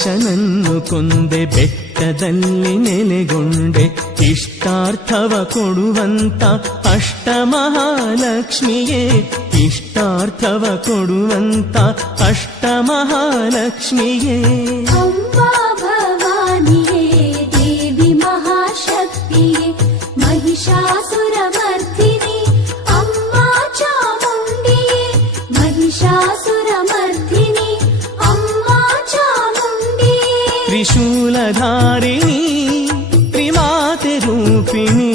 ಮಹಿಷನನ್ನು ಕೊಂದೆ ಬೆಟ್ಟದಲ್ಲಿ ನೆಲೆಗೊಂಡೆ ಇಷ್ಟಾರ್ಥವ ಕೊಡುವಂತ ಅಷ್ಟಮಹಾಲಕ್ಷ್ಮಿಯೇ ಇಷ್ಟಾರ್ಥವ ಕೊಡುವಂತ ಅಷ್ಟಮಹಾಲಕ್ಷ್ಮಿಯೇ ಅಂಬಾ ಭವಾನಿಯೇ ದೇವಿ ಮಹಾಶಕ್ತಿಯೇ ಮಹಿಷಾಸುರಮರ್ದಿನಿ ಅಮ್ಮಾ ಚಾಮುಂಡಿಯೇ ಮಹಿಷಾಸುರಮರ್ದಿನಿ ಅಮ್ಮಾ ಚಾಮುಂಡಿಯೇ ತ್ರಿಶೂಲಧಾರಿಣಿ ತ್ರಿಮಾತೆ ರೂಪಿಣಿ